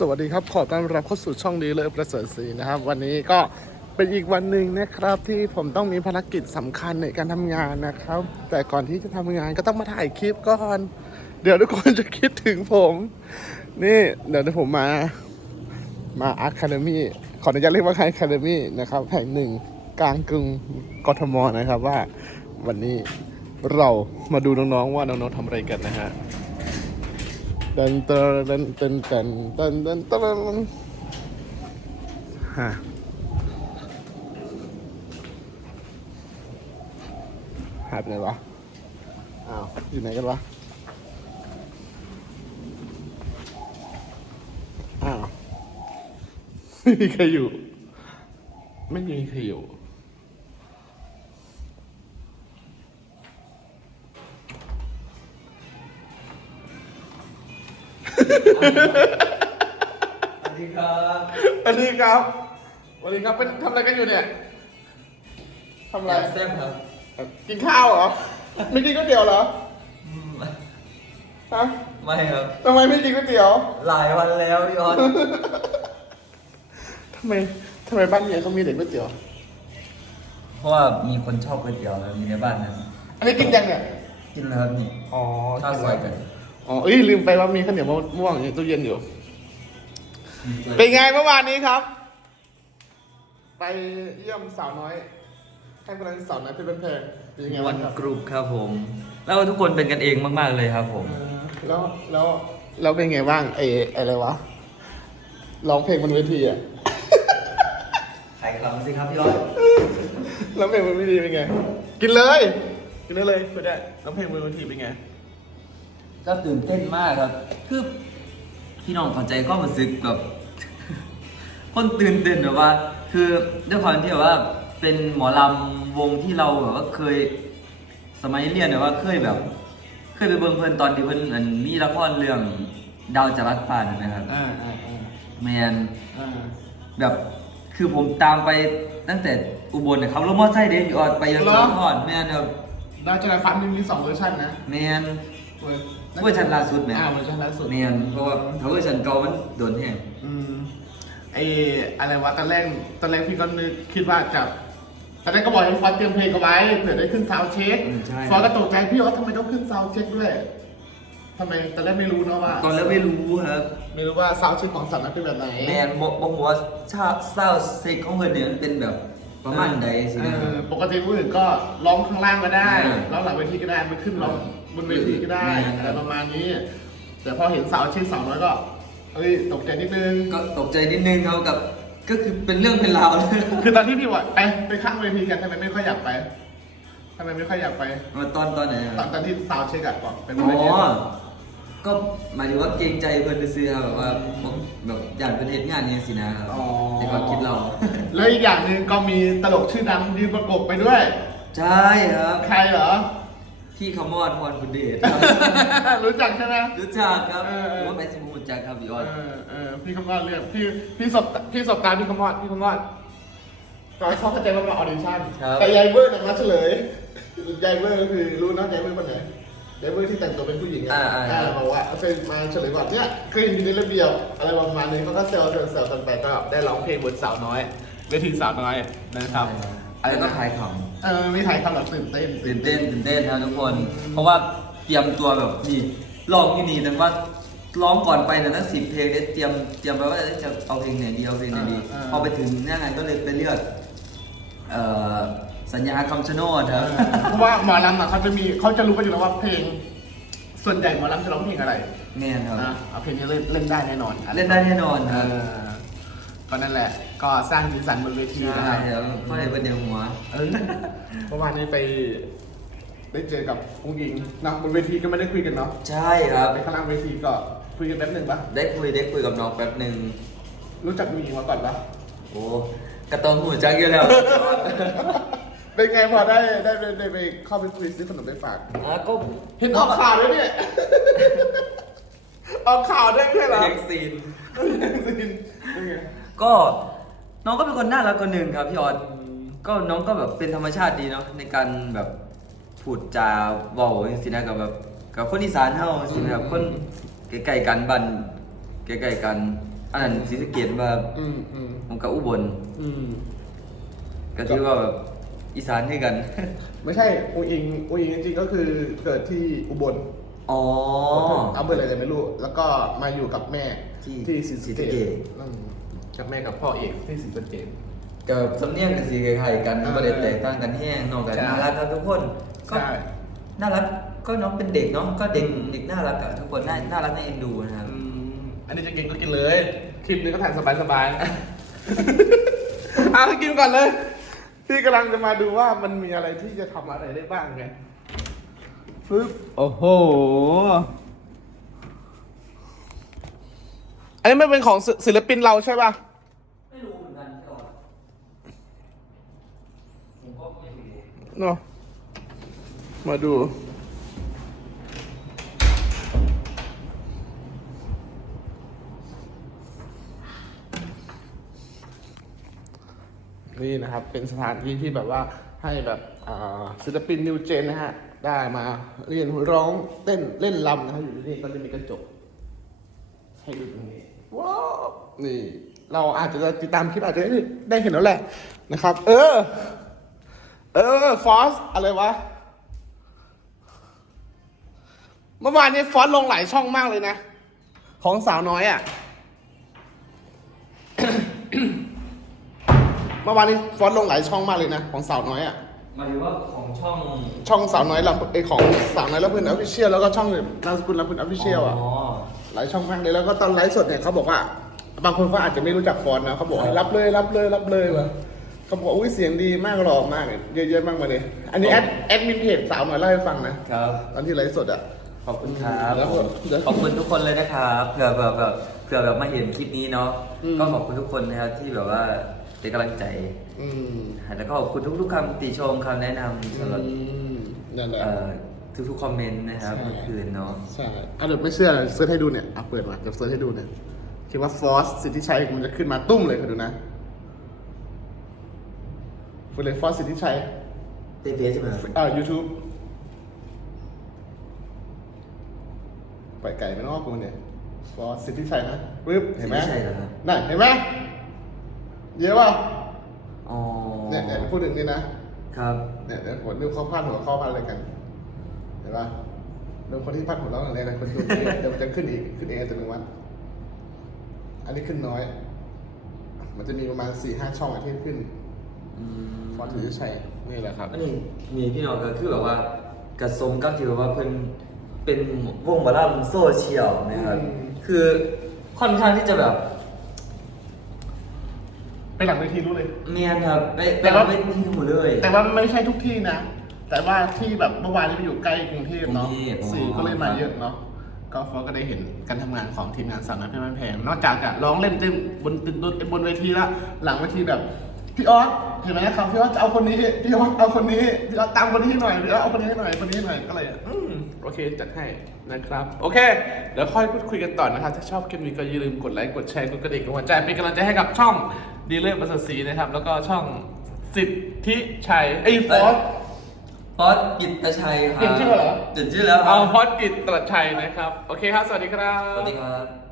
สวัสดีครับ ขอต้อนรับเข้าสู่ช่องดีเลยประเสริฐศรีนะครับ วันนี้ก็เป็นอีกวันหนึ่งนะครับที่ผมต้องมีภารกิจสำคัญในการทำงานนะครับ แต่ก่อนที่จะทำงานก็ต้องมาถ่ายคลิปก่อน เดี๋ยวทุกคนจะคิดถึงผม นี่เดี๋ยวผมมามาอาคาเดมี่ขออนุญาตเรียกว่าอาคาเดมี่นะครับแห่งหนึ่งกลางกรุงกทมนะครับว่าวันนี้เรามาดูน้องๆว่าน้องๆทำอะไรกันนะฮะ ดันตันดันตันตันตันตันตันฮะหายไปไหนวะ อ้าว อยู่ไหนกันวะ อ้าว ไม่มีใครอยู่ ไม่มีใครอยู่ สวัสดีครับสวัสดีครับสวัสดีครับเป็นทำอะไรกันอยู่เนี่ยทำอะไรแซ่บครับกินข้าวเหรอไม่กินก๋วยเตี๋ยวเหรออืมฮะไม่ครับทำไมไม่กินก๋วยเตี๋ยว หลายวันแล้วพี่ออนทำไมทำไมบ้านเมียเขามีแต่ก๋วยเตี๋ยว เพราะว่ามีคนชอบก๋วยเตี๋ยวมีในบ้านนั้นอันนี้กินยังเนี่ยกินแล้วครับนี่อ๋อข้าวซอยกัน อ๋อเอ้ยลืมไปว่ามีข้าวเหนียวมะม่วงอยู่ในตู้เย็นอยู่ เป็นไงเมื่อวานนี้ครับ ไปเยี่ยมสาวน้อย ให้กำลังสาวน้อยเพื่อนเพลงเป็นยังไงวับ้างนครับกรุ๊ปครับผม แล้วทุกคนเป็นกันเองมากๆเลยครับผม เออแล้วแล้วแล้วเป็นไงบ้างไอ้ไอ้อะไรวะร้องเพลงบนเวทีอะใครคำสิครับพี่ออนร้องเพลงบนเวทีเป็นไง กินเลย กินได้เลยคุณได้ร้องเพลงบนเวทีเป็นไง ก็ตื่นเต้นมากครับคือพี่น้องเข้าใจก็รู้สึกแบบ คนตื่นเต้นแบบว่า คือด้วยความที่แบบว่าเป็นหมอลำวงที่เราแบบว่าเคยสมัยเรียนแบบว่าเคยแบบ เคยไปเบิ่งเพิ่นตอนที่เพิ่นอันมีละครเรื่องดาวจรัสฟ้านั่นนะครับอ่าอ่าอ่าแมนอ่าแบบคือผมตามไปตั้งแต่อุบลเนี่ยเขารถมอเตอร์ไซค์เดนอยู่ออดไปยังสองขอนแมนแบบดาวจราฟันมีมีสองเวอร์ชันนะแมนเวอร์ เวอร์ชันล่าสุดแหมอ่าเวอร์ชันล่าสุดแมนเพราะว่าถ้าเวอร์ชันเก่ามันโดนแห้งอืมไออะไรวะตอนแรกตอนแรกพี่ก็นึกคิดว่าจะตอนแรกก็บอกให้ฟอสเตรียมเพลงเอาไว้เผื่อได้ขึ้นซาวด์เช็คอืมใช่ฟอสก็ตกใจพี่ว่าทำไมต้องขึ้นซาวด์เช็คด้วยทำไมตอนแรกไม่รู้เนาะว่า ตอนแล้วไม่รู้ครับ ไม่รู้ว่าซาวด์เช็คของสัตว์นั้นเป็นแบบไหนแมนบอกบอกว่าชาเศร้าเซ็กของเพิ่นเนี่ยมันเป็นแบบประมาณใดสินะเออปกติผู้อื่นก็ร้องข้างล่างก็ได้อืมร้องหลังเวทีก็ได้ไม่ขึ้นร้อง บนเวทีก็ได้อืมอะไรประมาณนี้ แต่พอเห็นสาวเช็คสาวน้อยก็เอ้ยตกใจนิดนึง ก็ตกใจนิดนึงครับกับ ก็คือเป็นเรื่องเป็นราวเลยคือตอนที่พี่ว่าไปไปข้างเวทีกันทำไมไม่ค่อยอยากไปทำไมไม่ค่อยอยากไปมาตอนตอนไหนอะตอนตอนที่สาวเช็คอะก่อนเป็นอ๋เวทีอก็หมายถึงว่าเกรงใจเพื่อนซื้อๆครับแบบว่าผมแบบอยากเป็นเหตุงานนี้สินะครับอ๋อในความคิดเรา แล้วอีกอย่างหนึ่งก็มีตลกชื่อดังยืนประกบไปด้วย ใช่ครับ ใครเหรอ พี่ขมอดพรคุณเดชครับ รู้จักใช่ไหม รู้จักครับเออเออ ผมว่าไปสิบรู้จักครับพี่ออดเออเออพี่คำมอดเรียกพี่พี่สบพี่สบตาพี่คำมอดพี่คำมอดตอนเขาเข้าใจว่ามาออดิชั่นแต่ยายเบิร์ดน่ะมาเฉลยยายเบิร์ดก็คือรู้นะยายเบิร์ดคนไหนยายเบิร์ดที่แต่งตัวเป็นผู้หญิงอะอ่าบอกว่าเคยมาเฉลยก่อนเนี่ยเคยเห็นอยู่ในระเบียบอะไรประมาณนี้เขาก็เซลล์เซลล์เซลล์กันไปก็ได้ร้องเพลงบนสาวน้อย เวทีสาวน้อยนะครับอะไรก็ขายขเออมีถ่ายทำแบบตื่นเต้นำตื่นเต้นตื่นเต้นครับทุกคน เพราะว่าเตรียมตัวแบบนี่ลองที่นี่แต่ว่าร้องก่อนไปเนี่ยตั้งสิบเพลงเนี่ยเตรียมเตรียมไปว่าจะเอาเพลงไหนดีเอาเพลงไหนดี พอไปถึงหน้างานก็เลยไปเลือกเอ่อสัญญาคำชะโนดครับเพราะว่าหมอลำอะเขาจะมีเขาจะรู้กันอยู่แล้วว่าเพลง ส่วนใหญ่หมอลำจะร้องเพลงอะไรแน่นครับอะเอาเพลงนี้เล่นเล่นได้แน่นอน เล่นได้แน่นอนเอครับอก็นั่นแหละ ก็สร้างสีสันบนเวทีนะคใช่รับครับเพราะอะไรเป็นเดียวหัว เออเมื่อวานนี้ไปได้เจอกับผู้หญิงนะบนเวทีก็ไม่ได้คุยกันเนาะใช่ครับ ไปข้างล่างเวทีก็คุยกันแป๊บหนึ่งปะได้คุยได้คุยกับน้องแป๊บหนึ่งรู้จักผู้หญิงมาก่อนปะโอ้กระตองหูจักเยอะแล้ว เป็นไงพอได้ได้ได้ได้ไปเข้าไปคุยซื้อขนมไปฝาก อะก็เห็นออกข่าวด้วยเนี่ย ออกข่าวได้วยด้วยเหรอเล็กซีน เป็นไง ก็ น้องก็เป็นคนน่ารักคนหนึ่งครับพี่ออดก็น้องก็แบบเป็นธรรมชาติดีเนาะในการแบบพูดจาเบาสินะกับแบบกับคนอีสานเฮาสินะครับคนใกล้ๆกันบันใกล้ๆกันอันนั้นศรีสะเกดมาอืมอืมผมกับอุบลอืมก็ถือว่าแบบอีสานด้วยกัน ไม่ใช่อุยอิงอุยอิงจริงๆก็คือเกิดที่อุบลอ๋อเอาเบอร์อะไรกันไม่รู้ แล้วก็มาอยู่กับแม่ที่ที่ศรีสะศรีเกสะเกษษอืม กับแม่กับพ่อเอกที่ศรีสะเกษ กับสำเนียงกับสีคล้ายๆกันเออประเด็นแตกต่างกันแห้งนอกกันใช่น่ารักครับทุกคนก็ ใช่ น่ารักก็น้องเป็นเด็กเนาะก็เด็กอืม เด็กน่ารักอะทุกคนน่าน่ารักน่าเอ็นดูนะครับ อืมอันนี้จะกินก็กินเลย คลิปนี้ก็ถ่ายสบายๆเอาให้กินก่อนเลย พี่กำลังจะมาดูว่ามันมีอะไรที่จะทำอะไรได้บ้างไงปึ๊บโอ้โห อันนี้ไม่เป็นของศิลปินเราใช่ป่ะ ไม่รู้เหมือนกันพี่ออสผมก็ไม่รู้เนาะมาดู นี่นะครับ เป็นสถานที่ที่แบบว่าให้แบบอ่าศิลปินนิวเจนนะฮะ ได้มาเรียนร้องเต้นเล่นรำนะครับอยู่ที่นี่ก็จะมีกระจกให้ดูตรงนี้ ว้าวนี่ เราอาจจะติดตามคลิปอาจจะได้ได้เห็นแล้วแหละนะครับ เออ เออฟอสอะไรวะ เมื่อวานนี้ฟอสลงหลายช่องมากเลยนะ ของสาวน้อยอะ่ะเมื่อวานนี้ฟอสลงหลายช่องมากเลยนะ ของสาวน้อยอะ่ะหมายถึงว่าของช่องช่องสาวน้อยลำเอยของสาวน้อยลำเพื่อนออฟฟิเชียลแล้วก็ช่องนามสกุลลำเพื่อนออฟฟิเชียลอะอ๋อ หลายช่องมากเลยแล้วก็ตอนไลฟ์สดเนี่ยเขาบอกว่า บางคนเขาอาจจะไม่รู้จักฟอนต์นะเขาบอกให้รับเลยรับเลยรับเลยวะเขาบอกอุ้ยเสียงดีมากหล่อมากเนี่ยเยอะๆมากมาเลย อันนี้แอดแอดมินเพจสาวหน่อยเล่าให้ฟังนะครับ ตอนที่ไลฟ์สดอะ ขอบคุณครับแล้วก็เดี๋ยวขอบคุณทุกคนเลยนะครับเผื่อแบบแบบเผื่อแบบมาเห็นคลิปนี้เนาะอืม ก็ขอบคุณทุกคนนะครับที่แบบว่าเป็นกำลังใจอืมแล้วก็ขอบคุณทุกๆคำติชมคำแนะนำสำหรับอืมนั่นแหละ เอ่อ ทุกๆคอมเมนต์นะครับใช่ เมื่อคืนเนาะใช่อะเดี๋ยวไม่เชื่อเซิร์ชให้ดูเนี่ยอะเปิดมาเดี๋ยวเซิร์ชให้ดูเนี่ยคิดว่าฟอสสิทธิชัยมันจะขึ้นมาตุ้มเลยค่ะดูนะฟูเลยฟอสสิทธิชัยเต้เฟสใช่ไหมอ่า YouTube ปล่อยไก่ไม่นอกกูเนี่ยฟอสสิทธิชัยนะปึ๊บเห็นไหมใช่เหรอครับนั่นเห็นไหมเยอะป่ะอ๋อเนี่ยเนี่ยพูดถึงนี่นะครับ เนี่ยเดี๋ยวผมดูเขาพาดหัวข้อพาดอะไรกันเห็นป่ะดูคนที่พาดหัวเราอะไรกันคนดูเยอะเดี๋ยวมันจะขึ้นอีกขึ้นเองอัตโนมัติอันนี้ขึ้นน้อย มันจะมีประมาณสี่ห้าช่องอะที่ขึ้นอืมฟอสสิทธิชัยนี่แหละครับอันนี้มีพี่น้องก็คือแบบว่ากระสมกับที่แบบว่าเพิ่นเป็นวงบอลลัมโซเชียลนะครับอืมคือค่อนข้างที่จะแบบไปหลังเวทีรู้เลยเมียนครับไปไปแต่ว่าเล่นที่หมดเลย แต่ว่าไม่ใช่ทุกที่นะ แต่ว่าที่แบบเมื่อวานนี้ไปอยู่ใกล้กรุงเทพเนาะกรุงเทพอ๋อ สื่อก็เลยมาเยอะเนาะก็ฟอสก็ได้เห็นการทำงานของทีมงานสาวน้อยเพชรบ้านแพงนอกจากจะร้องเล่นเต้นบนบนบนเวทีละหลังเวทีแบบพี่ออสเห็นไหมครับพี่ออสจะเอาคนนี้พี่ออสเอาคนนี้พี่ออสตามคนนี้ให้หน่อยพี่ออสเอาคนนี้ให้หน่อยคนนี้ให้หน่อยก็เลยอืมโอเคจัดให้นะครับ โอเคเดี๋ยวค่อยพูดคุยกันต่อนะครับถ้าชอบคลิปนี้ก็อย่าลืมกดไลค์กดแชร์กดกระดิ่งกดหัวใจเป็นกำลังใจให้กับช่องดีเลอร์ประเสริฐศรีนะครับแล้วก็ช่องสิทธิชัยไอ้ยฟอส พอสกิตตชัยครับเปลี่ยนชื่อเหรอ เปลี่ยนชื่อแล้วครัเอาบพอดกิจตรัสชัยนะครับ โอเคครับ สวัสดีครับ สวัสดีครับ